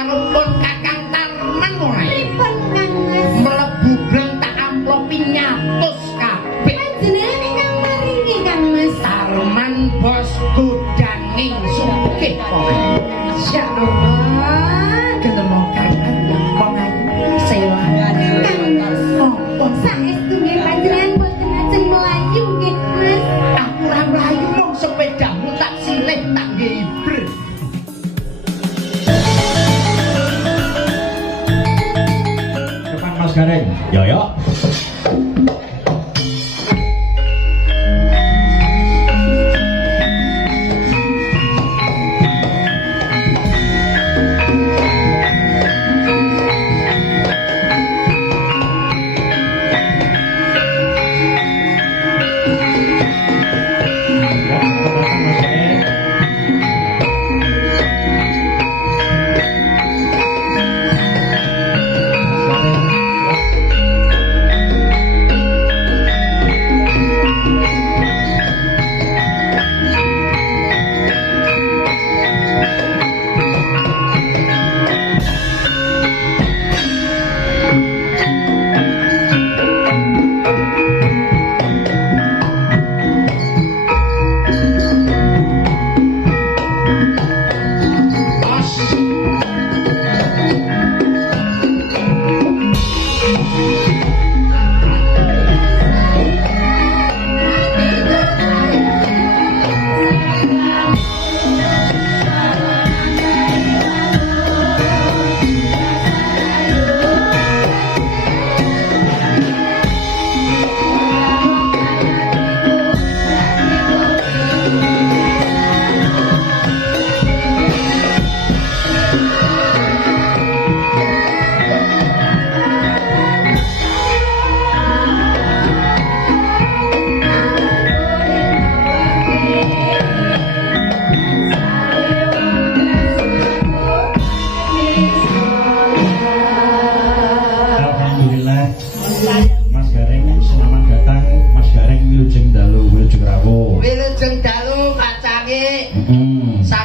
sakarepun Kakang Tarman mulai Pripun Kang Mas? mlebu bleng tak amplopi nyatus kabeh. Panjenengan ingkang maringi Kang Mas. Tarman bosku danging sugih kok. Insyaallah. Ketemu Kakang mongan sewa. Kang Mas. Apa Saestu nggih panjenengan boten ajeng mlayu nggih Mas. aku ora mlayu mung sepedamu tak silih tak ngeibr. Depan Mas Gareng. Yo yo.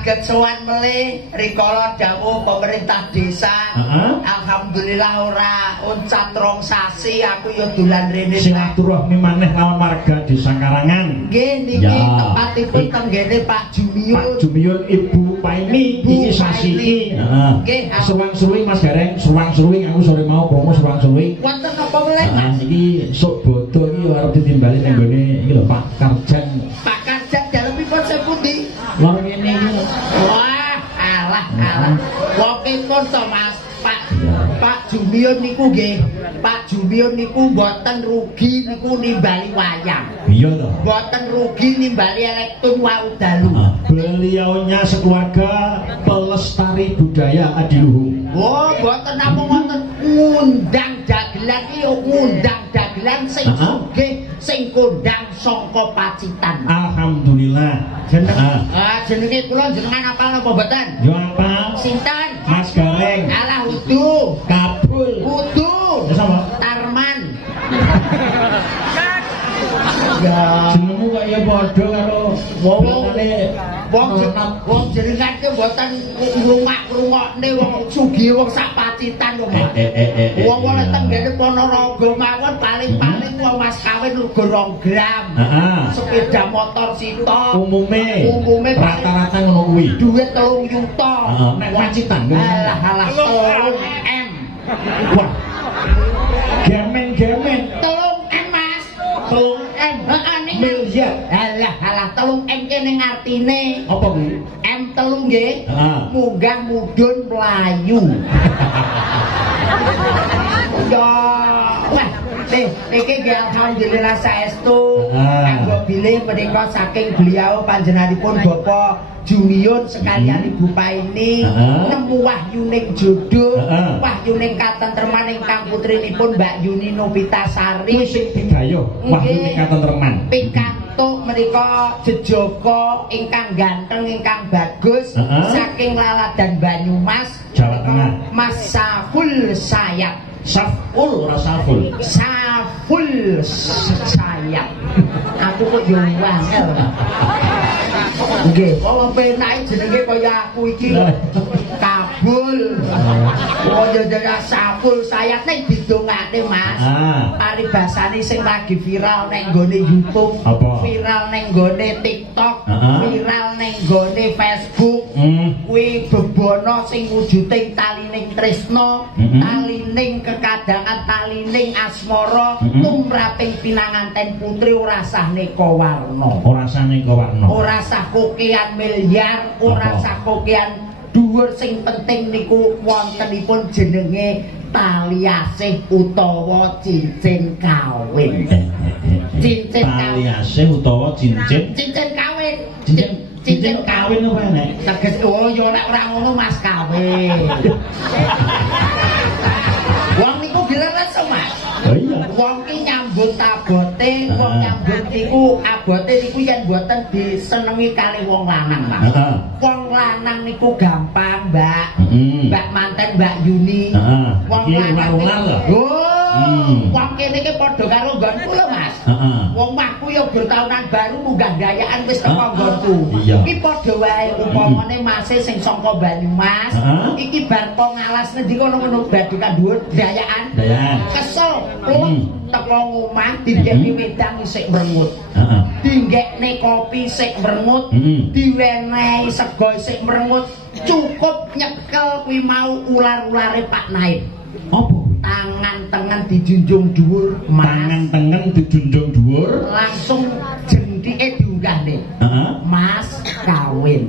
saged sowan melih rikala dawuh pemerintah desa. Alhamdulillah ora uncat rong sasi aku ya dolan rene. Silaturahmi maneh lawan warga Desa Karangan. Nggih niki tempatipun tenggene Pak Jumiyun. Pak Jumiyun Ibu Paimi iki sasi iki. Nggih, suwang-suwing Mas Gareng, suwang-suwing aku sore mau promo suwang-suwing. Wonten apa melih? Iki sok bodo iki arep ditimbali nang gone iki lho Pak Karjan. Pak Karjan dalemipun sepundi? Lor ngene iki. Wah, alah. Wongipun to Mas, Pak Jumiyun niku nggih. Pak Jumiyun niku mboten rugi niku nimbali wayang. Iya to. Mboten rugi nimbali elektron wau dalu. Beliaunya sekeluarga pelestari budaya adiluhung. Oh, mboten namung wonten ngundang dagelan iki yo ngundang dagelan sing sugih sing kondang saka Pacitan. Alhamdulillah. Jenenge kula jenengan apal napa mboten? Yo apal. Sinten? Mas Gareng. Alah wudu. Kabul. Wudu. Ya sapa? Tarman. Ya, jenengmu kok ya padha karo wong jenengan ki mboten ngrungok-ngrungokne wong sugih wong sak Pacitan kok. Wong ora tenggene Ponorogo mawon paling-paling wong mas kawin lugo 2 gram. Sepeda motor sito. Umume rata-rata ngono kuwi. Duit 3 juta. Nek Pacitan. Alah 3 M. Wah. Gemen. 3 M Mas. 3 M. Miliar. Alah 3 M kene ngartine. Apa kuwi? M 3 nggih. Munggah mudhun mlayu. Ya, wah, niki nggih alhamdulillah saestu kanggo bilih menika saking beliau panjenenganipun Bapak Jumiyun sekalian Ibu Paini nemu wahyuning jodoh, wahyuning katentreman ingkang putrinipun Mbak Yuni Novitasari sing digayuh wahyuning katentreman. Pikantuk menika jejaka ingkang ganteng ingkang bagus saking Laladan Banyumas, Jawa Tengah. Mas Saful Sayap. Saful ora Saful. Saful Sayap. Aku kok yo wangel. Nggih, kalau penake jenenge kaya aku iki. sabul. Oh ya ya sabul sayat ning didongake Mas. Paribasane sing lagi viral ning nggone YouTube, viral ning nggone TikTok, viral ning nggone Facebook. Kuwi bebono sing wujude talining tresna, talining kekadangan, talining asmara, tumraping pinanganten putri ora sah neka warna. Ora sah neka warna. Ora sah kokean miliar, ora sah kokean dhuwur, sing penting niku wontenipun jenenge tali asih utawa cincin kawin. Cincin tali asih utawa cincin kawin. Cincin kawin apa nek? Teges oh ya nek ora ngono Mas kawin. Wong niku dileres Mas. Oh iya. Wong ki nyambut abote, wong nyambut niku abote niku yen mboten disenengi kali wong lanang, Mas. Wong lanang niku gampang, Mbak. Mbak manten Mbak Yuni. Wong lanang. Wong kene iki padha karo nggonku lho, Mas. Wong mahku ya bertaunan baru munggah gayaan wis teko nggonku. Iki padha wae upamane Mase sing saka Banyumas, iki bar kok ngalas ngendi kono ngono badukan dhuwur gayaan. Kesel teko omah dingekne wedang isik merengut. Dinggekne kopi isik merengut, diwenehi sego isik merengut. Cukup nyekel kuwi mau ular-ulare Pak Naim. Apa? Tangan tengen dijunjung dhuwur, tangan tengen dijunjung dhuwur, langsung jendike diunggahne. Mas kawin.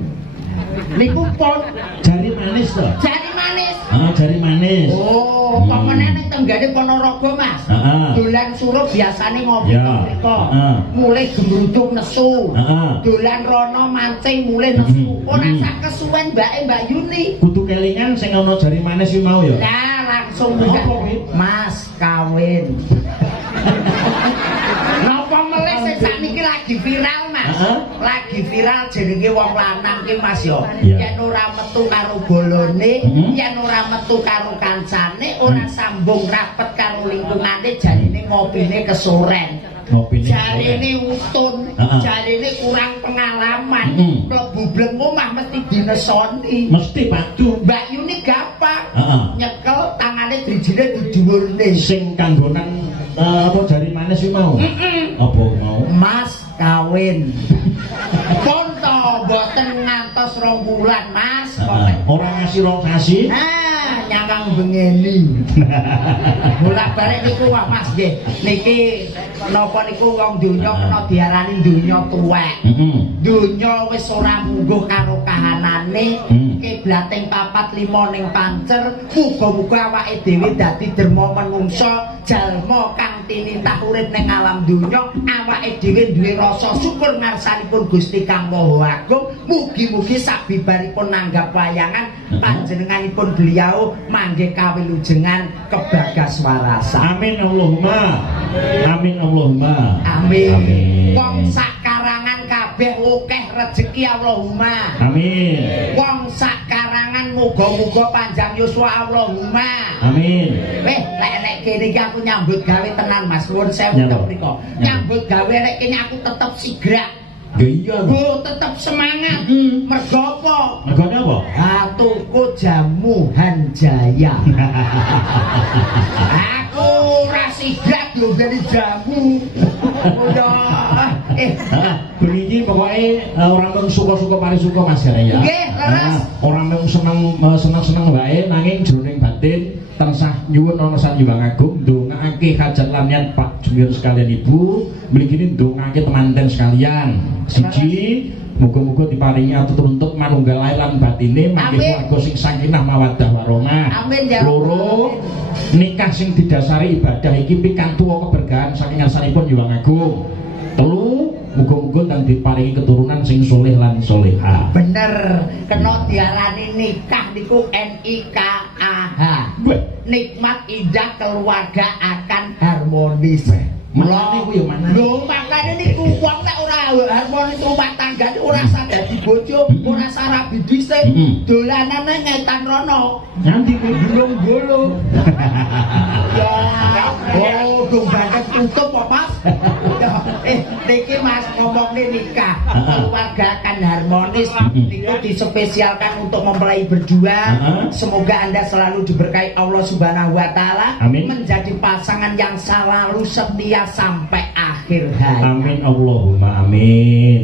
Niku pon jari manis to? Jari manis. Jari manis. Oh, pamane ning tenggane Ponorogo, Mas. Dolan surup biasane ngopi mriko. Mulih gemruduk nesu. Dolan rono mancing mulih nesu. Ora sak kesuwen Mbak Yuni. Kudu kelingan sing ana jari manis iki mau ya. Nah, langsung Mas kawin. Napa melih sing sakniki lagi viral, Mas? Lagi viral jenenge wong lanang ki Mas yo. Yen ora metu karo bolone, yen ora metu karo kancane, ora sambung rapet karo lingkungane, jarine ngopine kesoren. Jarine utun, jarine kurang pengalaman. Mlebu bleng omah mesti dinesoni. Mesti padu. Mbak Yuni gampang. Nyekel tangane dijine didhuwurne. Sing kanggonan apa jari manis iki mau? Apa mau? Mas kawin. Ponto boten ngantos 2 bulan, Mas. Ora ngasih 2 sasi. Nyawang bengeni. Bolak-balik niku wah Mas nggih. Niki napa niku wong donya kena diarani donya tuwek. Donya wis ora mungguh karo kahanane, kiblating 4 5 ning pancer. Muga-muga awake dhewe dadi derma menungso, jalma kang tinitah urip ning alam donya, awake dhewe duwe rasa syukur ngarsanipun Gusti Kang Maha Agung. Mugi-mugi sabibaripun nanggap wayangan panjenenganipun beliau mangke kawilujengan kebagaswarasan. Amin Allahumma. Amin Allahumma. Amin. Wong sakarangan kabeh akeh rezeki Allahumma. Amin. Wong sakarangan muga-muga panjang yuswa Allahumma. Amin. Lek kene iki aku nyambut gawe tenan Mas. Nuwun sewu to mriko. Nyambut gawe lek kene aku tetep sigrak. Iya. Bu tetep semangat. Mergo apa? Mergone apa? Tuku jamu Hanjaya. Aku ora sigrak yo gane jamu. Bunyi pokoknya orang yang suka-suka mari suka Mas ya. Nggih, leres. Orang yang seneng wae nanging jroning batin tansah nyuwun ana Sanyuwang Agung ndongaake hajat lamyan Pak Junior sekalian Ibu, mriki ndongake temanten sekalian. Siji, muga-muga diparingi atutur manunggal lair lan batine mangke warga sing sakinah mawaddah warahmah. Amin ya. Loro, nikah sing didasari ibadah iki pikantuk keberkahan saking ngarsanipun Hyuwang Agung. Telu, muga-muga dan diparingi keturunan sing soleh lan soleha. Bener, kena diarani nikah niku NIKAH. Nikmat indah keluarga akan harmonis. Mulane ku ya mana? Lho, makane niku wong nek ora harmonis rumah tanggane ora usah dadi bojo, ora usah rabi dhisik. Dolanane ngetan rono. Nanti ku Gulung-gulung. Ya, oh, dong banget tutup kok, Mas. niki Mas ngomongin nikah, keluarga akan harmonis. Niku dispesialkan untuk mempelai berdua. Semoga Anda selalu diberkahi Allah Subhanahu wa taala, menjadi pasangan yang selalu setia sampai akhir hayat. Amin Allahumma amin.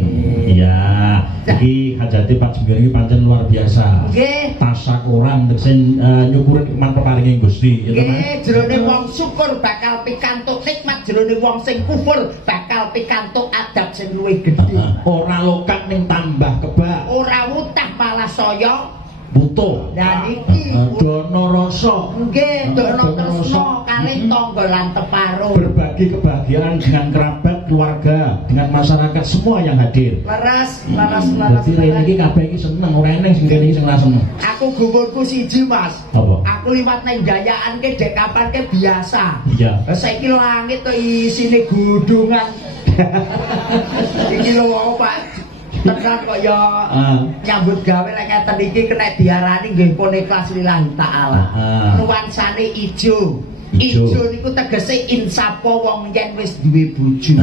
Ya, iki hajate Pak Jemir iki pancen luar biasa. Nggih. Tasakuran sing nyukurin nikmat peparinging Gusti, ya to, Mas? Nggih, jerone wong syukur bakal pikantuk nikmat, jerone wong sing kufur bakal pikantuk adab sing luwih gedhe. Ora lokat ning tambah kebak. Ora wutah malah saya Butuh. Lah niki dono rasa. nggih dono tresna kalih tangga lan teparo. Berbagi kebahagiaan dengan kerabat, keluarga, dengan masyarakat semua yang hadir. Leres. Dadi rene iki kabeh iki seneng, ora eneng sing kene iki sing ora seneng. Aku gumurku siji, Mas. Apa? Aku liwat nang gayaan ke dek kapan ke biasa. Iya. Saiki langit to isine gudungan. Iki lho Pak. Tekan kaya nyambut gawe lek ngeten iki kena diarani nggih pun ikhlas lillahi taala. Nuansane ijo. Ijo niku tegese insapa wong yen wis duwe bojo.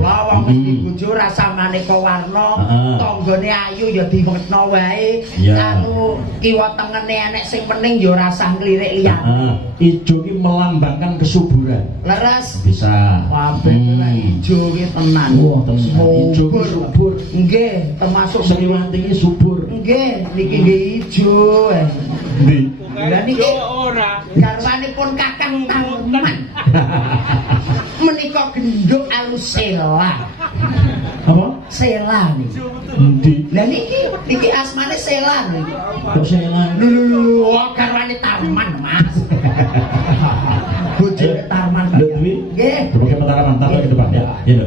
Lah wong wis duwe bojo rasa maneka warna, tanggane ayu ya diwetno wae. Karo kiwa tengene enek sing pening ya rasa nglirik liyane. Ijo ki melambangkan kesuburan. Leres. Bisa. Kabeh nek ijo ki tenan. Wah, tenan. Ijo ki subur. Nggih, termasuk Sriwanti iki subur. nggih, niki nggih ijo. Ndi? Lah niki ora. Garwanipun Kakang Tarman. Menika genduk alus Sela. Apa? Sela niki. Ndi? Lah niki asmane Sela niki. Kok Sela? Lho, garwane Tarman, Mas. Bojone Tarman. Lho, Dwi. Nggih. Coba kita mantap ke depan ya. Ya, lho.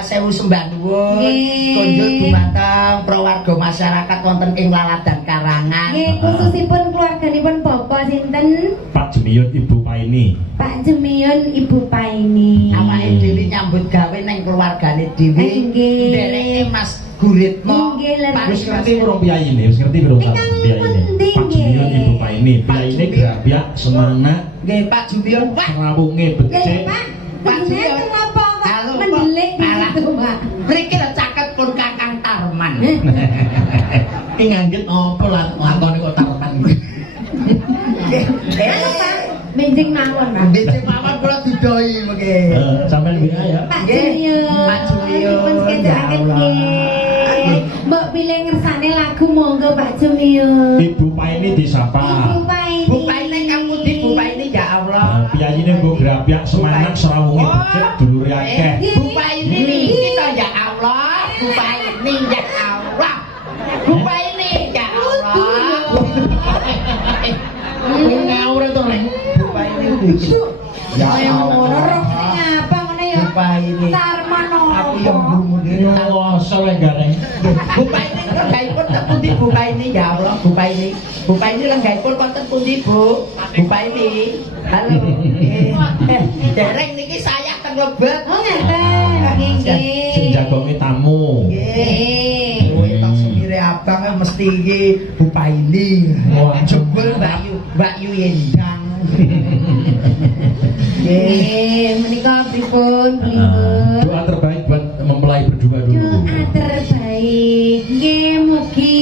Sewu sembah nuwun konjur dumateng prawarga masyarakat wonten ing Laladan Karangan. Nggih, khususipun keluarga keluarganipun bapak sinten? Pak Jemiyun Ibu Paini. Pak Jemiyun Ibu Paini. Awake dhewe nyambut gawe nang keluargane dhewe. Nggih. Dereke Mas Guritno. Nggih, leres. Wis ngerti urung piyaine, wis ngerti urung Ingkang piyaine. pundi, Pak Jemiyun nggih. Ibu Paini, piyaine grabyak semangat Nggih Pak Jumion. Wah, rawunge Lha becik. Pak, Pak jenengan Jumion. kenapa kok Halo, Pak. mendelik Alah. gitu, Pak? mriki lho caket pun Kakang Tarman. Ki nganggit apa lakone kok tarpan. Benjing mawon, Pak. Becik mawon kula didoi mengke. Sampeyan bisa ya. Pak Nggih, Junior. Pak Junior. Dipun sekejakaken Ya Allah. nggih. Mbok pilih ngersane lagu monggo Pak Junior. Ibu Paini disapa. Ibu Paini. Bu Paine kamu di Bu Paine ya Allah. Piyaine nggo grabyak semangat serawunge becik dulure akeh. Bu Paine niki to ya Allah. Bu Paine ya Allah. Bu Paine ya Allah. Ngawur to Reng. Bu Paine niki. Ya Kaya ngono Allah. roh apa ngene ya? Bu Paine. Tarman Aku yang apa? bungu dhewe. Ngoso le gareng. Bu Paine lenggaipun ten pundi Bu Paine ya Allah. Bu Paine. Bu Paine lenggaipun wonten pundi Bu? Bu Paine. Halo. Dereng niki saya teng Lebet. Oh ngeten. Nggih nggih. Sing jagonge tamu. Nggih. Nggih. Kowe tak semire abang mesti iki Bu Paine. Wah, jebul Mbak Yu Yendang. Nggih, menika pripun pripun? Doa terbaik buat mempelai berdua dulu. Doa terbaik. Nggih, mugi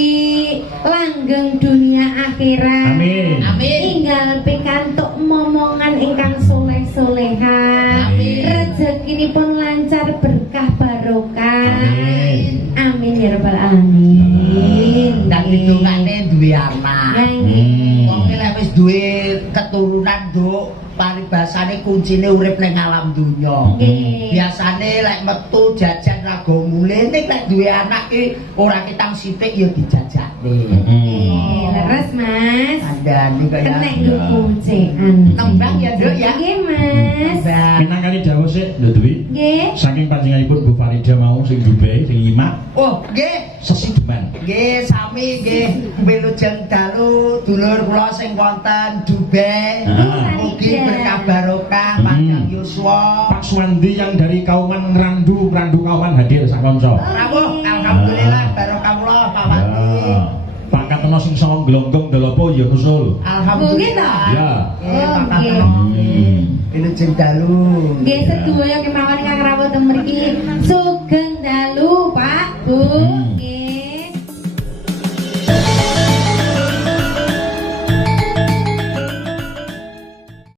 langgeng dunia akhirat. Amin. Amin. Inggal pikantuk momongan ingkang soleh-solehan. Amin. Rezekinipun lancar berkah barokah. Amin. Amin ya rabbal alamin. Dan hitungane duwe anak. Wong lek wis duwe keturunan, Nduk, paribasane kuncine urip ning alam donya. Nggih. Biasane lek metu jajan raga mule, nek lek duwe anak ki ora ketang sithik ya dijajakne. Nggih, leres Mas. Andani kaya Kenek nggo kucekan. Tembang ya, Nduk ya. Nggih, Mas. Minangkani dawuh sik, Nduk Dwi. Nggih. Saking panjenenganipun Bu Farida mau sing Dubai sing nyimak Oh, nggih. sesideman. Nggih, sami nggih wilujeng dalu dulur kula sing wonten Dubai. Mugi berkah barokah panjang yuswa. Pak Suwandi yang dari Kauman Randu Kauman hadir sak kanca. Rawuh, alhamdulillah barokah kula Pak Wandi. Pak Kateno sing sawang glonggong dalopo ya nusul. Alhamdulillah. Ya. Nggih, Pak Nggih. Kateno. Wilujeng dalu. Nggih sedaya kemawon ingkang rawuh teng mriki sugeng dalu Pak Bu. Nggih.